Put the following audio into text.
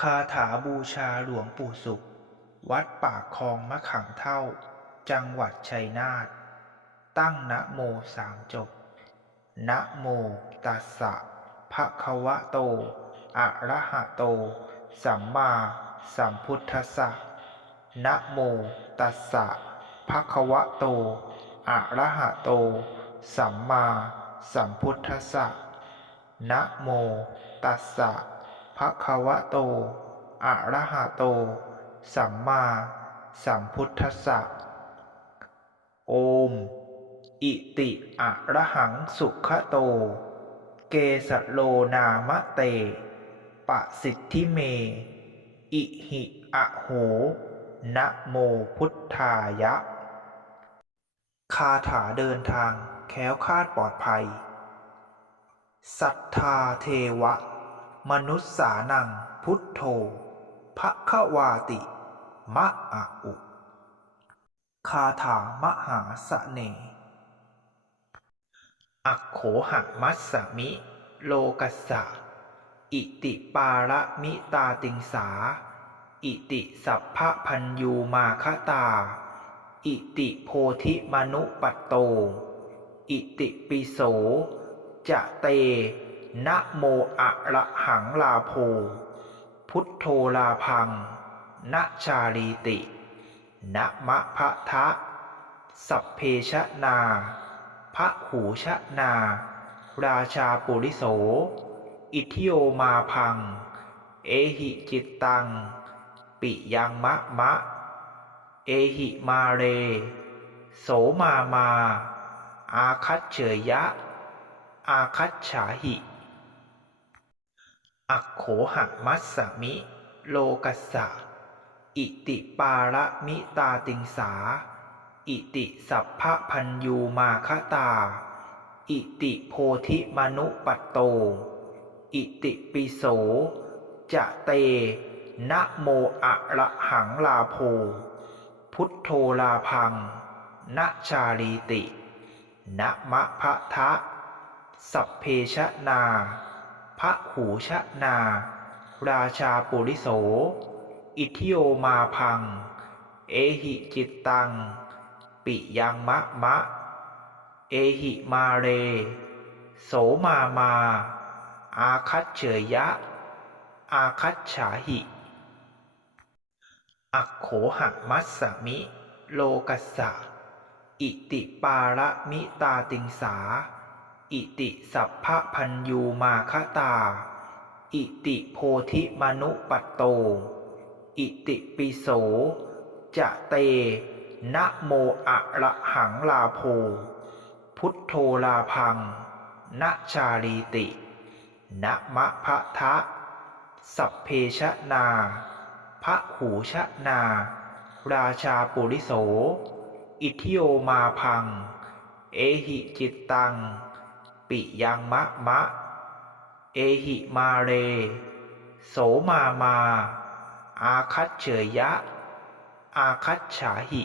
คาถาบูชาหลวงปู่สุข วัดปากคลองมะขังเท่า จังหวัดชัยนาท ตั้งนะโมสามจบ นะโมตัสสะภะคะวะโต อะระหะโต สัมมาสัมพุทธัสสะ นะโมตัสสะภะคะวะโต อะระหะโต สัมมาสัมพุทธัสสะ นะโมตัสสะ ภะคะวะโต อะระหะโต สัมมาสัมพุทธัสสะ โอม อิติอะระหังสุขโต เกสะโลนามะเต ปะสิทธิเม อิหิอะโห นะโมพุทธายะ คาถาเดินทางแค้วคาดปลอดภัย สัทธาเทวะ มนุษสานังพุทโธภควาติ มะอะอุ คาถามหาสเน อักโขหะมัสสมิ โลกัสสะ อิติปาระมิตาติงสา อิติสัพพะพันยูมาคตา อิติโพธิมนุปัตโต อิติปิโส จะเต นะโมอะระหังลาโพ พุทโธลาพังนะชาลีตินะมะพะทะ สัพเพชะนาพระหูชะนา ราชาปุริโส อิทิโยมาพัง เอหิจิตตัง ปิยังมะมะ เอหิมาเร โสมามา อาคัตเฉยยะ อาคัตฉาหิ อักโขหะมัสสมิ โลกัสสะ อิติปาระมิตาติงสา อิติสัพพะพันยูมาคตา อิติโพธิมนุปัตโต อิติปิโส จะเต นะโมอะระหังลาโพ พุทโธลาพัง นะชาลีติ นะมะพะทะ สัพเพชะนา พระหูชนา ราชาปุริโส อิทิโยมาพัง เอหิจิตตัง ปิยังมะมะ เอหิมาเร โสมามา อาคัตเฉยยะ อาคัตฉาหิ อักโขหะมัสสมิ โลกัสสะ อิติปาระมิตาติงสา อิติสัพพะพันยูมาคตา อิติโพธิมนุปัตโต อิติปิโส จะเต นะโมอะระหังลาโพ พุทโธลาพัง นะชาลีติ นะมะพะทะ สัพเพชะนาพระหูชะนา ราชาปุริโส อิทิโยมาพัง เอหิจิตตัง ปิยังมะมะ เอหิมาเร โสมามา อาคัตเฉยยะ อาคัตฉาหิ